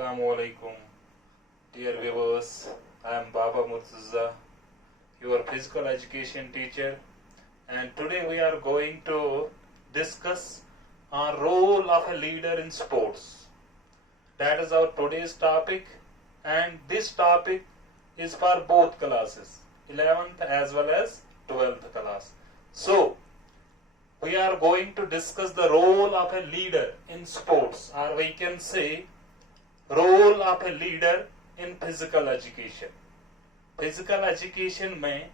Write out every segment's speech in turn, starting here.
Assalamualaikum, dear viewers. I am Baba Murtaza, your physical education teacher, and today we are going to discuss a role of a leader in sports. That is our today's topic, and this topic is for both classes, 11th as well as 12th class. So, we are going to discuss the role of a leader in sports, or we can say role of a leader in physical education. Physical education में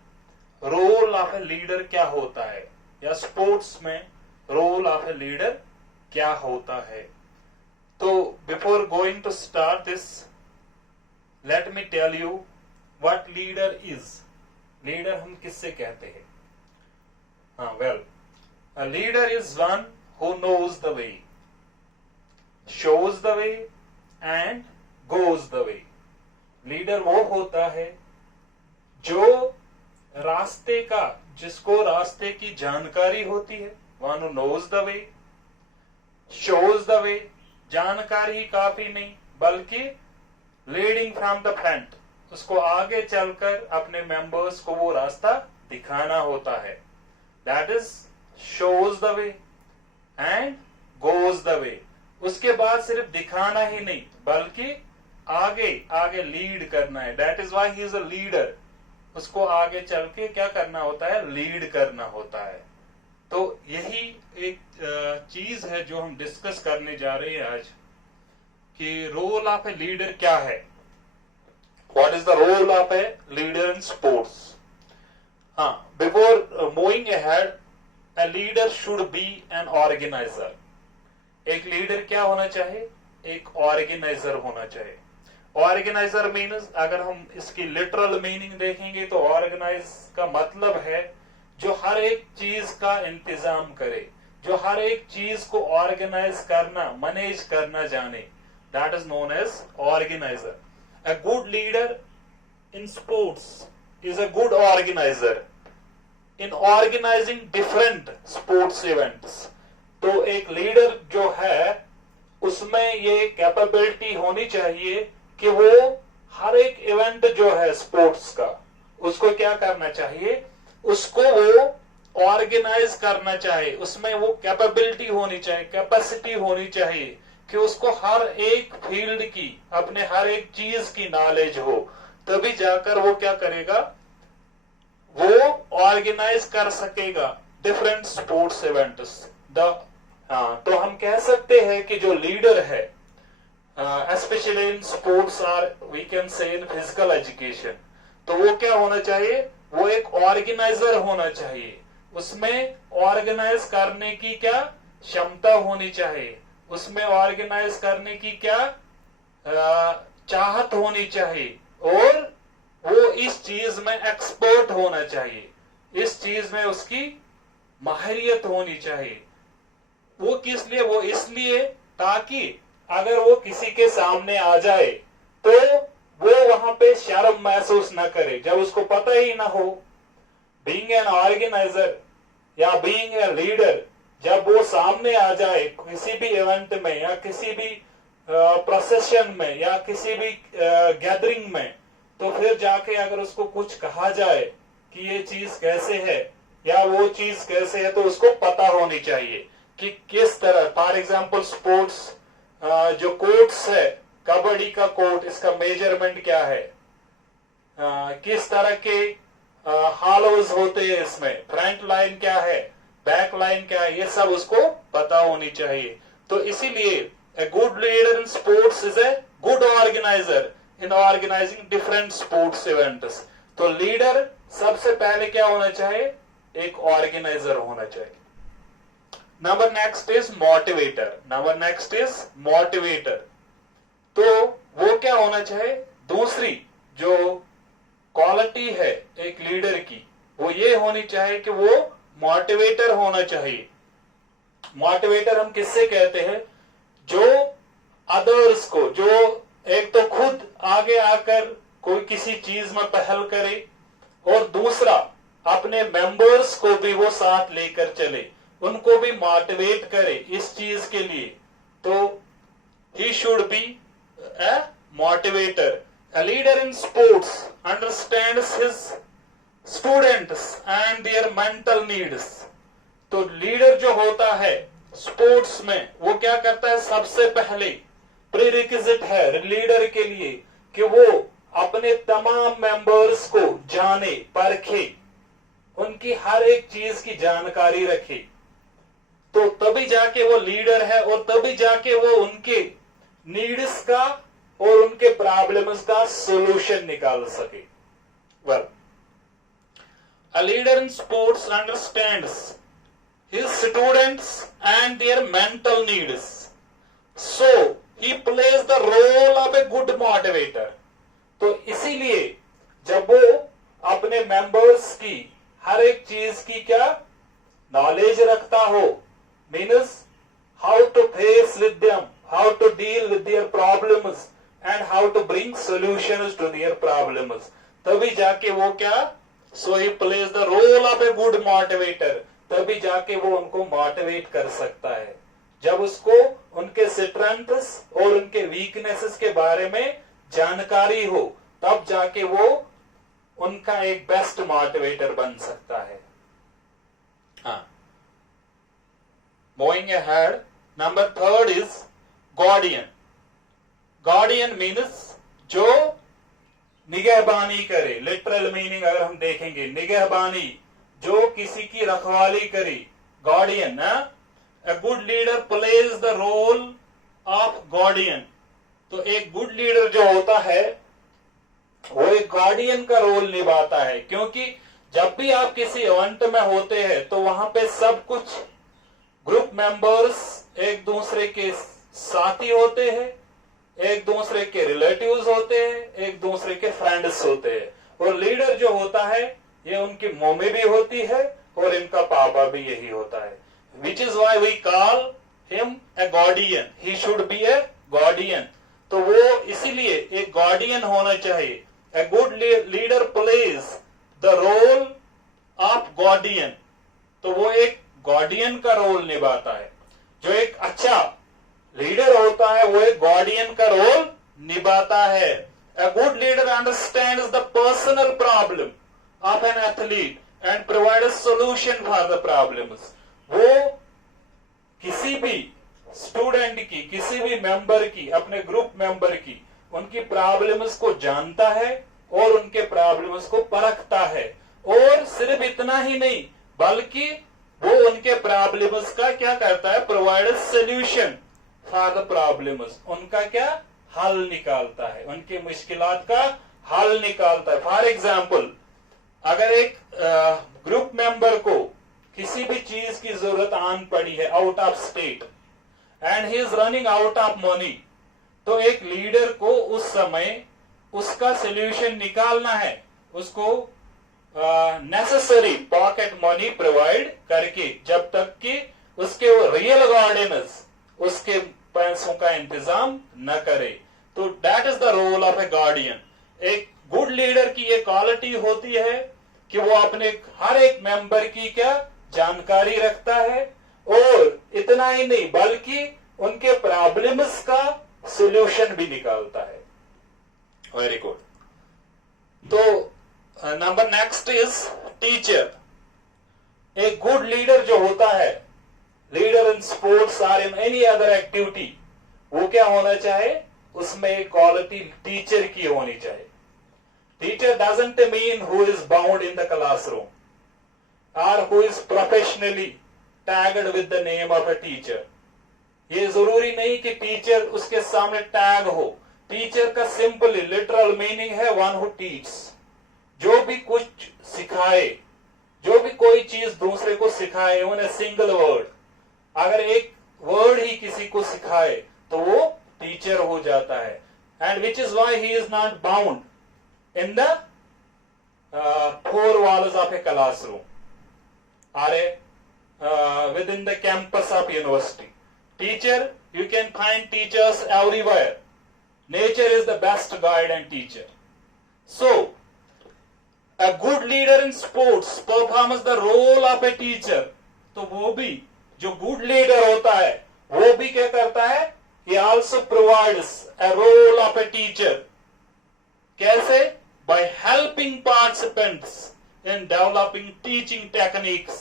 role of a leader क्या होता है, या sports में role of a leader क्या होता है. तो before going to start this, let me tell you what leader is. Leader हम किससे कहते हैं? Well, a leader is one who knows the way, shows the way and goes the way. Leader वो होता है जो रास्ते का, जिसको रास्ते की जानकारी होती है, one who knows the way, shows the way. जानकारी ही काफी नहीं, बल्कि leading from the front, उसको आगे चलकर अपने मेंबर्स को वो रास्ता दिखाना होता है. That is shows the way and goes the way. उसके बाद सिर्फ दिखाना ही नहीं, बल्कि आगे आगे लीड करना है. That is why he is a leader. उसको आगे चल के क्या करना होता है? लीड करना होता है. तो यही एक चीज है जो हम डिस्कस करने जा रहे हैं आज, कि रोल ऑफ ए लीडर क्या है. What is the role of a leader in sports? Before moving ahead, a leader should be an organizer. एक लीडर क्या होना चाहिए? एक ऑर्गेनाइजर होना चाहिए. ऑर्गेनाइजर मीन्स, अगर हम इसकी लिटरल मीनिंग देखेंगे तो ऑर्गेनाइज का मतलब है जो हर एक चीज का इंतजाम करे, जो हर एक चीज को ऑर्गेनाइज करना, मैनेज करना जाने. That is known as organiser. A good leader in sports is a good organiser in organising different sports events. तो एक लीडर जो है उसमें ये कैपेबिलिटी होनी चाहिए कि वो हर एक इवेंट जो है स्पोर्ट्स का, उसको क्या करना चाहिए? उसको वो ऑर्गेनाइज करना चाहिए. उसमें वो कैपेबिलिटी होनी चाहिए, कैपेसिटी होनी चाहिए कि उसको हर एक फील्ड की, अपने हर एक चीज की नॉलेज हो. तभी जाकर वो क्या करेगा? वो ऑर्गेनाइज कर सकेगा डिफरेंट स्पोर्ट्स इवेंट्स. तो हम कह सकते हैं कि जो लीडर है, स्पेशली इन स्पोर्ट्स और we can say in physical education, तो वो क्या होना चाहिए? वो एक ऑर्गेनाइजर होना चाहिए. उसमें ऑर्गेनाइज करने की क्या क्षमता होनी चाहिए, उसमें ऑर्गेनाइज करने की क्या चाहत होनी चाहिए, और वो इस चीज में एक्सपर्ट होना चाहिए, इस चीज में उसकी माहिरियत होनी चाहिए. वो किस लिए? वो इसलिए ताकि अगर वो किसी के सामने आ जाए तो वो वहां पे शर्म महसूस न करे, जब उसको पता ही ना हो. बीइंग एन ऑर्गेनाइजर या बीइंग ए लीडर, जब वो सामने आ जाए किसी भी इवेंट में, या किसी भी प्रोसेशन में, या किसी भी गैदरिंग में, तो फिर जाके अगर उसको कुछ कहा जाए कि ये चीज कैसे है या वो चीज कैसे है, तो उसको पता होनी चाहिए कि किस तरह. फॉर एग्जाम्पल स्पोर्ट्स जो कोर्ट्स है, कबड्डी का कोर्ट, इसका मेजरमेंट क्या है, किस तरह के हॉलोज होते हैं इसमें, फ्रंट लाइन क्या है, बैक लाइन क्या है, ये सब उसको पता होनी चाहिए. तो इसीलिए a good leader in sports is a good organiser in organising different sports events. तो लीडर सबसे पहले क्या होना चाहिए? एक ऑर्गेनाइजर होना चाहिए. Number next is motivator. Number next is motivator. तो वो क्या होना चाहिए? दूसरी जो क्वालिटी है एक लीडर की, वो ये होनी चाहिए कि वो मोटिवेटर होना चाहिए. मोटिवेटर हम किससे कहते हैं? जो अदर्स को, जो एक तो खुद आगे आकर कोई किसी चीज में पहल करे, और दूसरा अपने मेंबर्स को भी वो साथ लेकर चले, उनको भी मोटिवेट करे इस चीज के लिए. तो he should be a motivator. A leader in sports understands his students and their mental needs. तो लीडर जो होता है स्पोर्ट्स में वो क्या करता है, सबसे पहले प्रीरिक्विजिट है लीडर के लिए कि वो अपने तमाम मेंबर्स को जाने परखे, उनकी हर एक चीज की जानकारी रखे, तो तभी जाके वो लीडर है और तभी जाके वो उनके नीड्स का और उनके प्रॉब्लम्स का सॉल्यूशन निकाल सके. Well, a leader in sports understands his students and their mental needs, so he plays the role of a good motivator. तो इसीलिए जब वो अपने मेंबर्स की हर एक चीज की क्या नॉलेज रखता हो, means how to face with them, how to deal with their problems and how to bring solutions to their problems, तभी जाके वो क्या, so he plays the role of a good motivator, तभी जाके वो उनको मोटिवेट कर सकता है. जब उसको उनके स्ट्रेंथ्स और उनके वीकनेसेस के बारे में जानकारी हो, तब जाके वो उनका एक बेस्ट मोटिवेटर बन सकता है. हाँ, moving ahead, number 3 is guardian. Guardian means जो निगहबानी करे. लिटरल मीनिंग अगर हम देखेंगे, निगहबानी, जो किसी की रखवाली करे, guardian. A good leader plays the role of guardian. तो एक गुड लीडर जो होता है वो एक गार्डियन का रोल निभाता है, क्योंकि जब भी आप किसी इवेंट में होते हैं तो वहां पे सब कुछ ग्रुप मेंबर्स एक दूसरे के साथी होते हैं, एक दूसरे के रिलेटिव्स होते हैं, एक दूसरे के फ्रेंड्स होते हैं, और लीडर जो होता है ये उनकी मम्मी भी होती है और इनका पापा भी यही होता है. Which is why we call him a guardian. He should be a guardian. तो वो इसीलिए एक गार्डियन होना चाहिए. A good leader plays the role of guardian. तो वो एक गार्डियन का रोल निभाता है. जो एक अच्छा लीडर होता है वो एक गार्डियन का रोल निभाता है. A good leader understands the personal problem of an athlete and provides a solution for the problems. वो किसी भी स्टूडेंट की, किसी भी मेंबर की, अपने ग्रुप मेंबर की उनकी प्रॉब्लम्स को जानता है और उनके प्रॉब्लम्स को परखता है, और सिर्फ इतना ही नहीं बल्कि वो उनके प्रॉब्लम्स का क्या करता है, provide solution for the problems, उनका क्या हल निकालता है, उनकी मुश्किलात का हल निकालता है. फॉर एग्जाम्पल, अगर एक ग्रुप मेंबर को किसी भी चीज की जरूरत आन पड़ी है out of state and he is running out of money, तो एक लीडर को उस समय उसका सोल्यूशन निकालना है, उसको नेसेसरी पॉकेट मनी प्रोवाइड करके, जब तक कि उसके रियल गार्डियंस उसके पैसों का इंतजाम न करे. तो that is the role of a guardian. एक गुड लीडर की ये क्वालिटी होती है कि वो अपने हर एक मेंबर की क्या जानकारी रखता है, और इतना ही नहीं बल्कि उनके प्रॉब्लम्स का सॉल्यूशन भी निकालता है. Very good. तो नंबर नेक्स्ट इज टीचर. एक गुड लीडर जो होता है, लीडर इन स्पोर्ट्स और इन एनी अदर एक्टिविटी, वो क्या होना चाहिए, उसमें एक क्वालिटी टीचर की होनी चाहिए. Teacher doesn't mean who is bound in the classroom or who is professionally tagged with the name of a teacher. ये जरूरी नहीं कि टीचर उसके सामने टैग हो. टीचर का सिंपली लिटरल मीनिंग है वन हु टीच. जो भी कुछ सिखाए, जो भी कोई चीज दूसरे को सिखाए, उन्हें सिंगल वर्ड, अगर एक वर्ड ही किसी को सिखाए तो वो टीचर हो जाता है. And which is why he is not bound in the four walls of a classroom or within the campus of university. Teacher, you can find teachers everywhere. Nature is the best guide and teacher. So, a good leader in sports performs the role of a teacher. तो वो भी जो good leader होता है वो भी क्या करता है, he also provides a role of a teacher. कैसे? By helping participants in developing teaching techniques.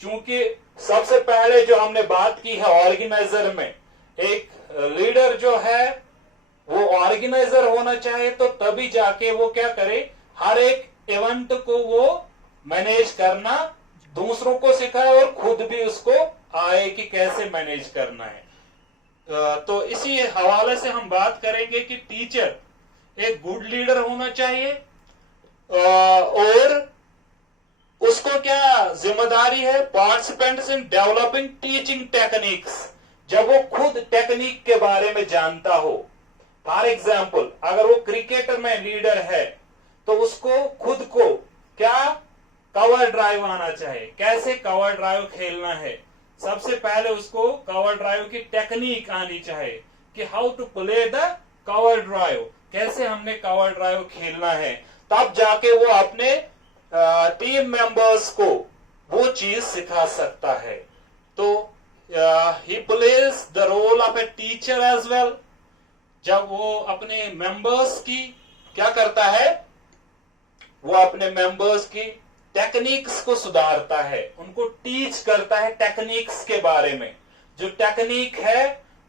क्योंकि सबसे पहले जो हमने बात की है ऑर्गेनाइजर में, एक लीडर जो है वो ऑर्गेनाइजर होना चाहिए, तो तभी जाके वो क्या करे, हर एक इवेंट को वो मैनेज करना दूसरों को सिखाए और खुद भी उसको आए कि कैसे मैनेज करना है। तो इसी हवाले से हम बात करेंगे कि टीचर एक गुड लीडर होना चाहिए और उसको क्या जिम्मेदारी है, participants in developing teaching techniques, जब वो खुद टेक्निक के बारे में जानता हो। फॉर एग्जाम्पल, अगर वो क्रिकेटर में लीडर है तो उसको खुद को क्या कवर ड्राइव आना चाहिए, कैसे कवर ड्राइव खेलना है। सबसे पहले उसको कवर ड्राइव की टेक्निक आनी चाहिए कि how to play the cover drive, कैसे हमने कवर ड्राइव खेलना है। तब जाके वो अपने टीम मेंबर्स को वो चीज सिखा सकता है। तो he plays the role of a teacher as well. जब वो अपने मेंबर्स की क्या करता है, वो अपने मेंबर्स की टेक्निक्स को सुधारता है, उनको टीच करता है टेक्निक्स के बारे में। जो टेक्निक है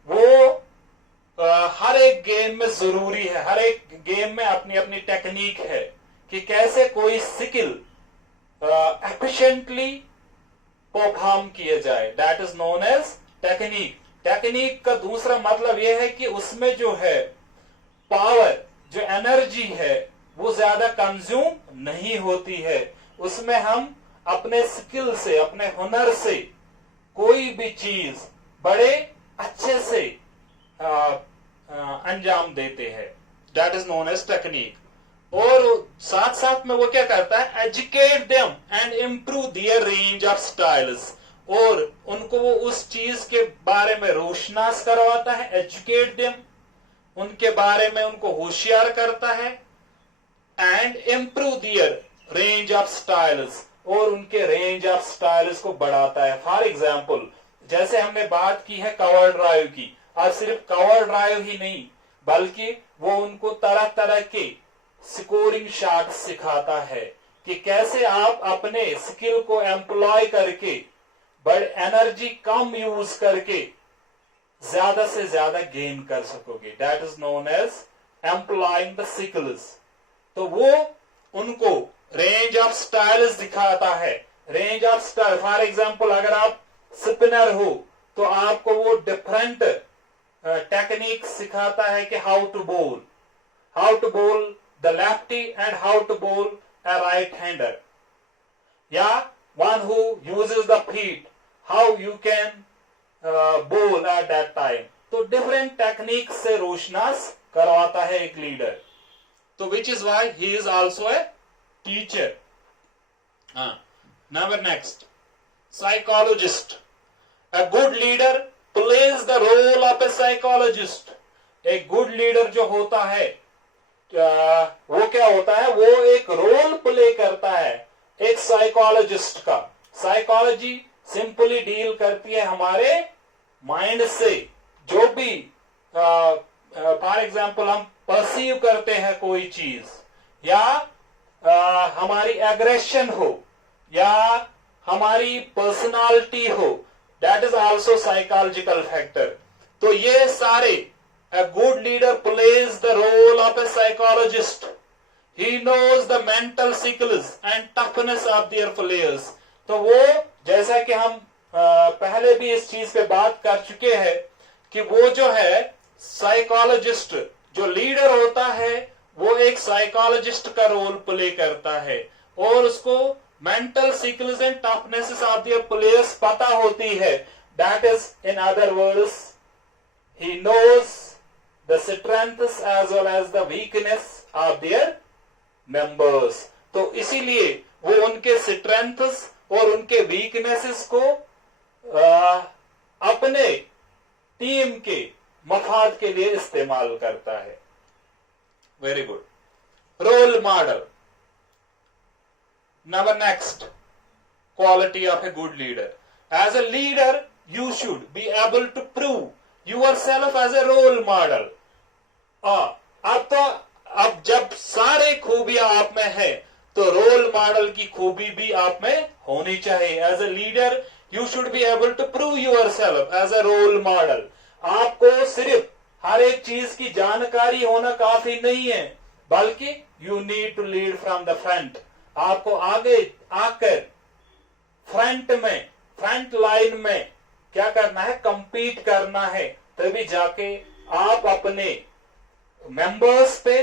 वो हर एक गेम में जरूरी है, हर एक गेम में अपनी अपनी टेक्निक है कि कैसे कोई स्किल एफिशिएंटली परफॉर्म किया जाए। That is known as technique. Technique का दूसरा मतलब यह है कि उसमें जो है पावर, जो एनर्जी है वो ज्यादा कंज्यूम नहीं होती है। उसमें हम अपने स्किल से, अपने हुनर से कोई भी चीज बड़े अच्छे से अंजाम देते हैं। That is known as technique. और साथ साथ में वो क्या करता है, educate them and improve their range of styles, और उनको वो उस चीज के बारे में रोशनास करवाता है। एजुकेट देम, उनके बारे में उनको होशियार करता है। And improve their range of styles, और उनके रेंज ऑफ स्टाइल्स को बढ़ाता है। फॉर एग्जाम्पल, जैसे हमने बात की है कवर ड्राइव की, और सिर्फ कवर ड्राइव ही नहीं बल्कि वो उनको तरह तरह के स्कोरिंग शॉट सिखाता है कि कैसे आप अपने स्किल को एम्प्लॉय करके बड़े एनर्जी कम यूज करके ज्यादा से ज्यादा गेन कर सकोगे। That is known as employing the skills. तो वो उनको रेंज ऑफ स्टाइल्स दिखाता है। Range of style, for example, अगर आप स्पिनर हो तो आपको वो डिफरेंट टेक्निक सिखाता है कि how to bowl the lefty and how to bowl a right hander, या one who uses the feet, how you can bowl at that time. तो डिफरेंट टेक्निक से रोशनास करवाता है एक लीडर। तो which is why he is also a teacher. Number next, psychologist. A good leader plays the role of a psychologist. एक good leader जो होता है वो क्या होता है, वो एक रोल प्ले करता है एक साइकोलॉजिस्ट का। साइकोलॉजी सिंपली डील करती है हमारे माइंड से। जो भी फॉर एग्जाम्पल हम परसीव करते हैं कोई चीज, या हमारी एग्रेशन हो, या हमारी पर्सनालिटी हो, that is also psychological factor. तो ये सारे, a good leader plays the role of a psychologist. He knows the mental skills and toughness of their players. तो वो, जैसा कि हम पहले भी इस चीज पे बात कर चुके हैं कि वो जो है साइकोलॉजिस्ट, जो लीडर होता है वो एक साइकोलॉजिस्ट का रोल प्ले करता है, और उसको mental skills and toughness of their players पता होती है। That is in other words, he knows the strengths as well as the weakness of their members. तो इसीलिए वो उनके स्ट्रेंथ्स और उनके वीकनेसेस को अपने टीम के मफाद के लिए इस्तेमाल करता है। Very good. Role model. Number next, quality of a good leader. As a leader, you should be able to prove yourself as a role model. अब जब सारे खूबियां आप में है तो रोल मॉडल की खूबी भी आप में होनी चाहिए. As a leader you should be able to prove yourself as a role model. आपको सिर्फ हर एक चीज की जानकारी होना काफी नहीं है, बल्कि you need to lead from the front. आपको आगे आकर फ्रंट लाइन में क्या करना है, कंपीट करना है. तभी जाके आप अपने मेंबर्स पे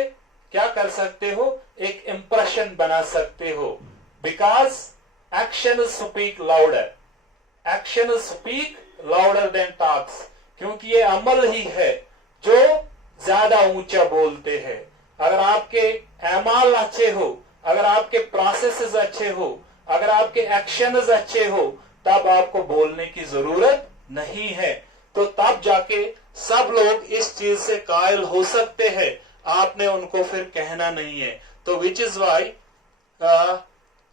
क्या कर सकते हो, एक इंप्रेशन बना सकते हो. Because action speak louder, action speak louder than talks. क्योंकि ये अमल ही है जो ज्यादा ऊंचा बोलते हैं. अगर आपके अमाल अच्छे हो, अगर आपके प्रोसेसेस अच्छे हो, अगर आपके एक्शंस अच्छे हो, तब आपको बोलने की जरूरत नहीं है. तो तब जाके सब लोग इस चीज से कायल हो सकते हैं. आपने उनको फिर कहना नहीं है. तो which is why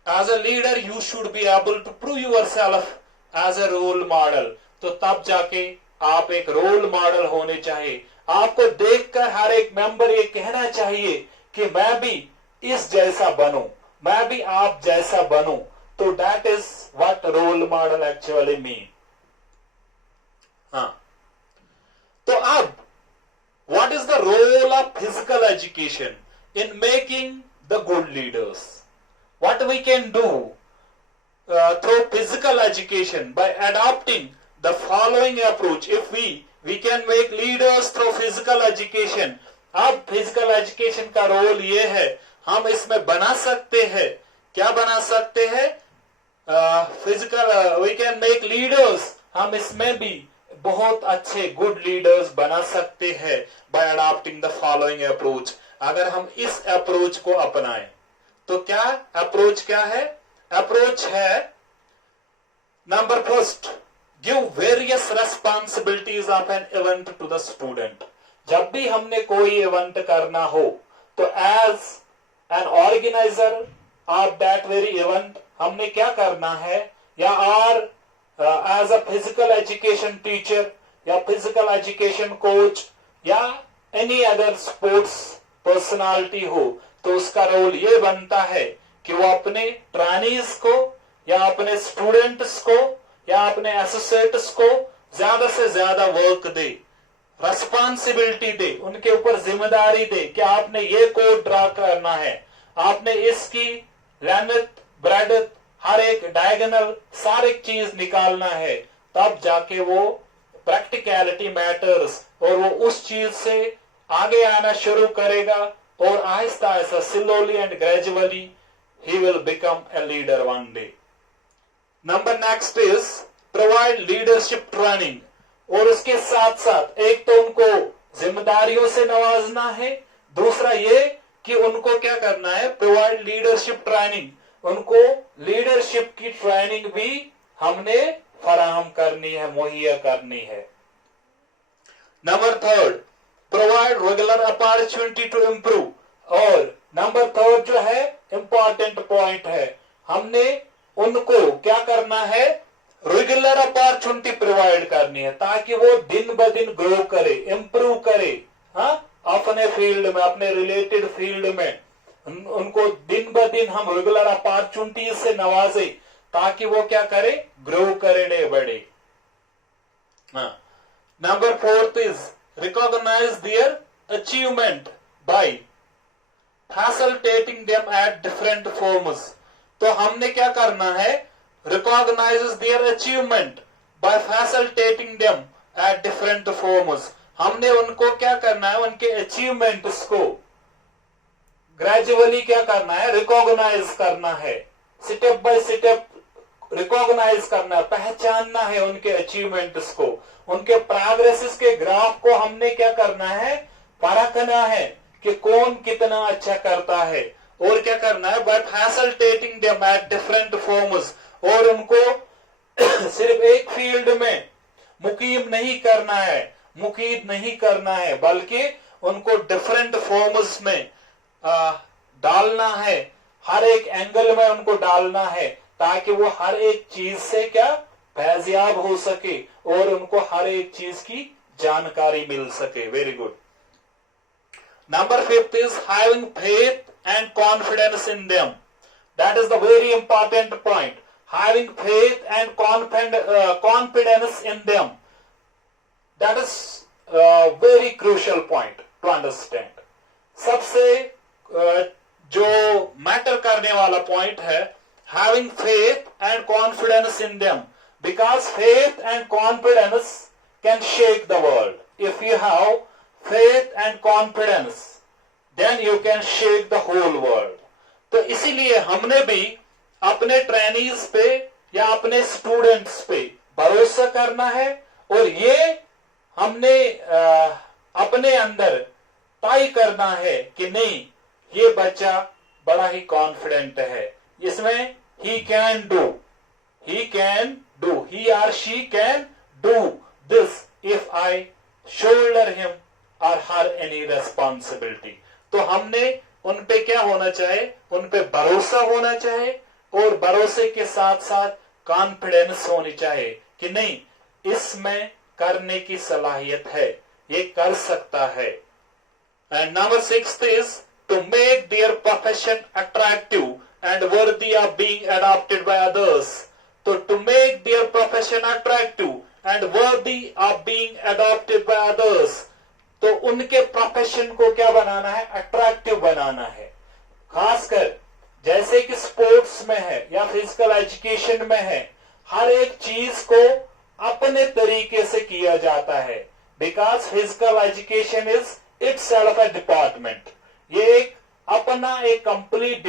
as a leader you should be able to prove yourself as a role model. तो तब जाके आप एक रोल मॉडल होने चाहिए. आपको देखकर हर एक मेंबर ये कहना चाहिए कि मैं भी इस जैसा बनूं, मैं भी आप जैसा बनूं. तो that is what role model actually mean. हाँ, तो अब what is the role of physical education in making the good leaders? What we can do through physical education by adopting the following approach. If we can make leaders through physical education. अब physical education का role ये है, हम इसमें बना सकते हैं, क्या बना सकते हैं, physical we can make leaders. हम इसमें भी बहुत अच्छे गुड लीडर्स बना सकते हैं bye adopting the following approach. अगर हम इस अप्रोच को अपनाएं तो क्या अप्रोच क्या है, अप्रोच है number first, give various responsibilities of an event to the student. जब भी हमने कोई इवेंट करना हो तो as an organiser of that very event हमने क्या करना है, या और as a physical education teacher या फिजिकल एजुकेशन कोच या एनी अदर स्पोर्ट्स पर्सनालिटी हो, तो उसका रोल ये बनता है कि वो अपने ट्रेनीज को या अपने स्टूडेंट्स को या अपने एसोसिएट्स को ज्यादा से ज्यादा वर्क दे, रेस्पॉन्सिबिलिटी दे, उनके ऊपर जिम्मेदारी दे कि आपने ये कोड ड्रा करना है, आपने इसकी लेंथ ब्रेड्थ हर एक डायगोनल सारी चीज निकालना है. तब जाके वो प्रैक्टिकलिटी मैटर्स और वो उस चीज से आगे आना शुरू करेगा और Aahista Aahista slowly and gradually he will become a leader one day. Number next is provide leadership training. और उसके साथ साथ एक तो उनको जिम्मेदारियों से नवाजना है, दूसरा ये कि उनको क्या करना है, प्रोवाइड लीडरशिप ट्रेनिंग. उनको लीडरशिप की ट्रेनिंग भी हमने फराहम करनी है, मुहैया करनी है. Number third, provide regular opportunity to improve. और नंबर थर्ड जो है इंपॉर्टेंट पॉइंट है, हमने उनको क्या करना है, रेगुलर अपॉर्चुनिटी प्रोवाइड करनी है ताकि वो दिन ब दिन ग्रो करे, इम्प्रूव करे. हाँ, अपने फील्ड में, अपने रिलेटेड फील्ड में उनको दिन ब दिन हम रेगुलर अपॉर्चुनिटीज से नवाजे ताकि वो क्या करे, ग्रो करे, डे बढ़े. Number fourth is recognise their achievement by facilitating them at different forms. तो हमने क्या करना है, recognise their achievement by facilitating them at different forms. हमने उनको क्या करना है, उनके अचीवमेंट्स को ग्रेजुअली क्या करना है, रिकॉग्नाइज करना है, स्टेप बाय स्टेप रिकॉग्नाइज करना है, पहचानना है उनके अचीवमेंट्स को, उनके प्रोग्रेसेस के ग्राफ को हमने क्या करना है, परखना है कि कौन कितना अच्छा करता है. और क्या करना है, by facilitating them at different forms. और उनको सिर्फ एक फील्ड में मुकीम नहीं करना है, मुकीद नहीं करना है, बल्कि उनको डिफरेंट फॉर्म्स में डालना है, हर एक एंगल में उनको डालना है ताकि वो हर एक चीज से क्या फैजियाब हो सके और उनको हर एक चीज की जानकारी मिल सके। Very good. Number 5 is having faith and confidence in them. That is the very important point. Having faith and confidence in them, that is very crucial point two understand. सबसे जो मैटर करने वाला पॉइंट है, having faith and confidence in them, because faith and confidence can shake the world. If you have faith and confidence, then you can shake the whole world. तो इसीलिए हमने भी अपने ट्रेनीज पे या अपने स्टूडेंट्स पे भरोसा करना है, और ये हमने अपने अंदर तय करना है कि नहीं, ये बच्चा बड़ा ही कॉन्फिडेंट है, इसमें he can do, he or she can do this if I shoulder him or her any responsibility. तो हमने उन पे क्या होना चाहे, उन पे भरोसा होना चाहे, और भरोसे के साथ साथ कॉन्फिडेंस होनी चाहिए कि नहीं, इसमें करने की सलाहियत है, ये कर सकता है। And number 6 is to make their profession attractive and worthy of being adopted by others. So to make their profession attractive and worthy of being adopted by others, तो उनके प्रोफेशन को क्या बनाना है, अट्रैक्टिव बनाना है। खासकर जैसे कि स्पोर्ट्स में है या फिजिकल एजुकेशन में है, हर एक चीज को अपने तरीके से किया जाता है, because physical education is itself a department. ये एक अपना एक कंप्लीट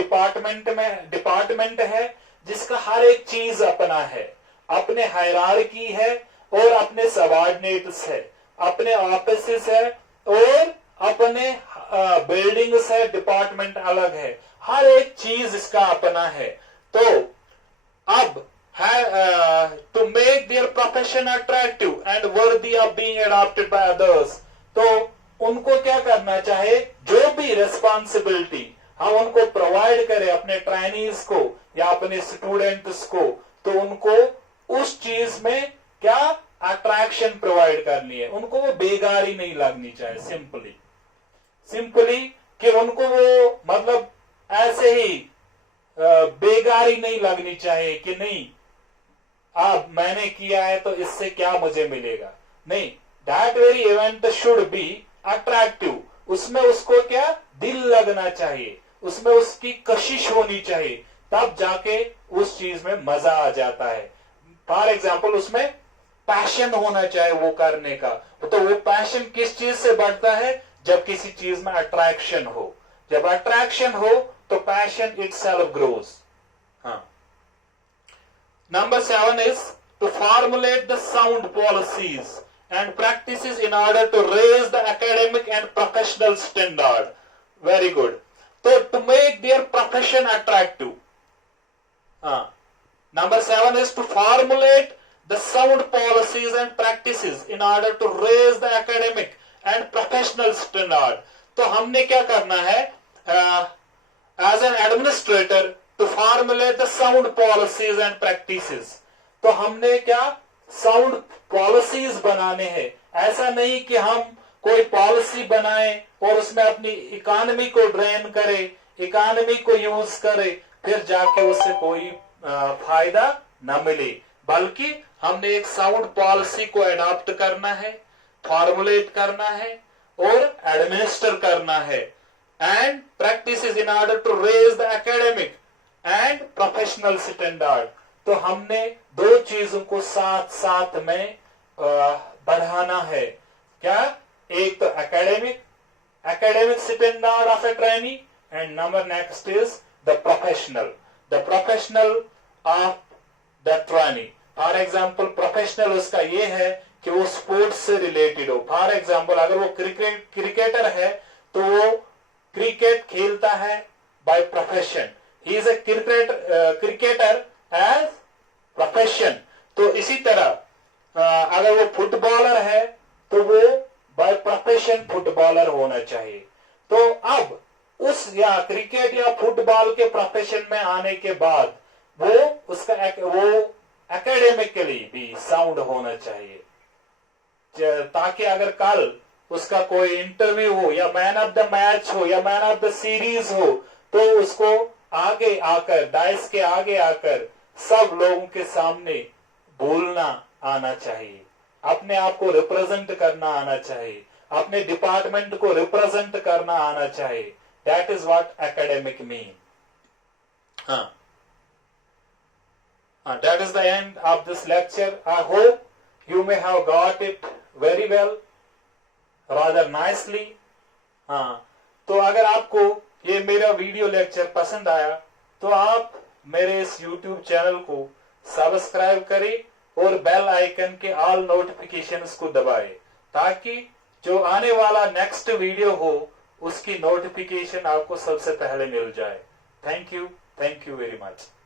डिपार्टमेंट है जिसका हर एक चीज अपना है, अपने हायरार्की है और अपने सबऑर्डिनेट्स है, अपने ऑफिसेस है और अपने बिल्डिंग्स है, डिपार्टमेंट अलग है, हर एक चीज इसका अपना है। तो अब to make their profession attractive and worthy of being adopted by others, तो उनको क्या करना चाहे, जो भी रिस्पॉन्सिबिलिटी हम उनको प्रोवाइड करें अपने ट्रेनीज को या अपने स्टूडेंट्स को, तो उनको उस चीज में क्या अट्रैक्शन प्रोवाइड करनी है, उनको वो बेगारी नहीं लगनी चाहिए। सिंपली कि उनको वो मतलब ऐसे ही बेगारी नहीं लगनी चाहिए कि नहीं अब मैंने किया है तो इससे क्या मुझे मिलेगा, नहीं, that very event should be attractive. उसमें उसको क्या दिल लगना चाहिए, उसमें उसकी कशिश होनी चाहिए, तब जाके उस चीज में मजा आ जाता है। फॉर एग्जाम्पल उसमें पैशन होना चाहिए वो करने का। तो वो पैशन किस चीज से बढ़ता है, जब किसी चीज में अट्रैक्शन हो। जब अट्रैक्शन हो तो पैशन इटसेल्फ ग्रोज। हाँ। Number 7 is to formulate the sound policies and practices in order to raise the academic and professional standard. Very good. So to make their profession attractive. Number 7 is to formulate the sound policies and practices in order to raise the academic and professional standard. तो हमने क्या करना है as an administrator to formulate the sound policies and practices. तो हमने क्या sound policies बनाने हैं। ऐसा नहीं कि हम कोई पॉलिसी बनाएं और उसमें अपनी इकोनॉमी को ड्रेन करें, इकोनॉमी को यूज करें, फिर जाके उससे कोई फायदा न मिले, बल्कि हमने एक साउंड पॉलिसी को अडॉप्ट करना है, फॉर्मुलेट करना है और एडमिनिस्टर करना है। And practices in order to raise the academic and professional standard. तो हमने दो चीजों को साथ साथ में बढ़ाना है। क्या? एक तो academic standard of a trainee, and number next is the professional of the trainee. For example professional उसका ये है कि वो स्पोर्ट्स से रिलेटेड हो। फॉर एग्जाम्पल अगर वो क्रिकेटर है तो वो क्रिकेट खेलता है by profession, he is a cricketer as profession. तो इसी तरह अगर वो फुटबॉलर है तो वो बाय प्रोफेशन फुटबॉलर होना चाहिए। तो अब उस या क्रिकेट या फुटबॉल के प्रोफेशन में आने के बाद वो उसका वो एकेडमिकली भी साउंड होना चाहिए। ताकि अगर कल उसका कोई इंटरव्यू हो या मैन ऑफ द मैच हो या मैन ऑफ द सीरीज हो तो उसको आगे आकर डाइस के आगे आकर सब लोगों के सामने बोलना आना चाहिए, अपने आप को रिप्रेजेंट करना आना चाहिए, अपने डिपार्टमेंट को रिप्रेजेंट करना आना चाहिए. That is what academic mean. हाँ, that is the end of this lecture. I hope you may have got it very well, rather nicely. हाँ, तो अगर आपको ये मेरा वीडियो लेक्चर पसंद आया तो आप मेरे इस YouTube चैनल को सब्सक्राइब करें और बेल आइकन के ऑल नोटिफिकेशंस को दबाएं ताकि जो आने वाला नेक्स्ट वीडियो हो उसकी नोटिफिकेशन आपको सबसे पहले मिल जाए. Thank you very much.